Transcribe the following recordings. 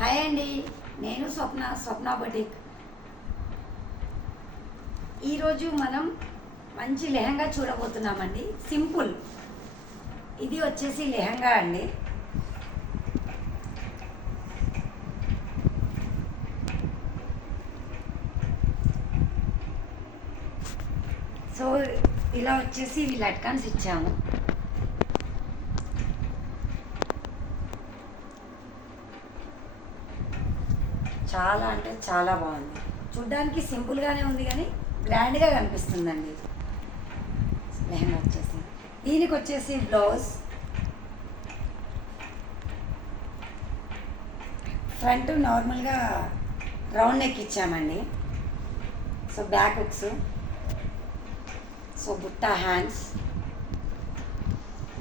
Hi అండి, నేను స్వప్న boutique. ఈరోజు మనం మంచి లెహంగా చూడబోతున్నామండి. సింపుల్. ఇది వచ్చేసి లెహంగా అండి. సో ఇలా వచ్చేసి ఇవి లట్కన్స్ ఇచ్చాము. చాలా అంటే చాలా బాగుంది. చూడ్డానికి సింపుల్గానే ఉంది కానీ గ్రాండ్గా కనిపిస్తుందండి లెహంగా వచ్చేసి. దీనికి వచ్చేసి బ్లౌజ్, ఫ్రంట్ నార్మల్గా రౌండ్ నెక్ ఇచ్చామండి. సో బ్యాక్ హుక్స్, సో బుట్ట హ్యాండ్స్.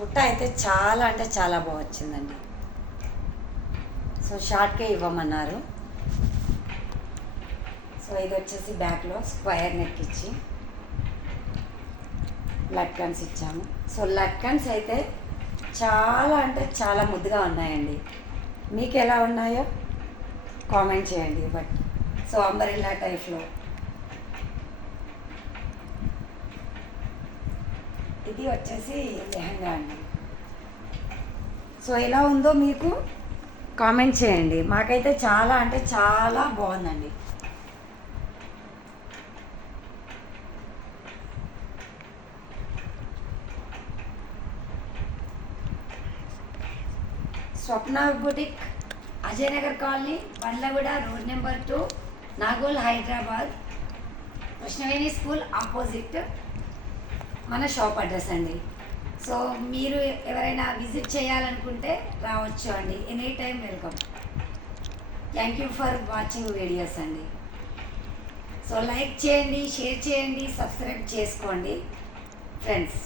బుట్ట అయితే చాలా అంటే చాలా బాగా వచ్చిందండి. సో షార్ట్కే ఇవ్వమన్నారు. సో ఇది వచ్చేసి బ్యాక్లో స్క్వైర్ నెక్ ఇచ్చి లట్కన్స్ ఇచ్చాము. సో లట్కన్స్ అయితే చాలా అంటే చాలా ముద్దుగా ఉన్నాయండి. మీకు ఎలా ఉన్నాయో కామెంట్ చేయండి. బట్ సో అంబరెల్లా టైప్లో ఇది వచ్చేసి లెహంగా అండి. సో ఎలా ఉందో మీకు కామెంట్ చేయండి. మాకైతే చాలా అంటే చాలా బాగుందండి. Swapna boutique, Ajayanagar colony, Bandlaguda, road number 2, Nagole, Hyderabad. Krishnaveni school opposite మన షాప్ అడ్రస్ అండి. సో మీరు ఎవరైనా విజిట్ చేయాలనుకుంటే రావచ్చు అండి. Any time welcome. Thank you for watching videos అండి. సో లైక్ చేయండి, షేర్ చేయండి, సబ్స్క్రైబ్ చేసుకోండి ఫ్రెండ్స్.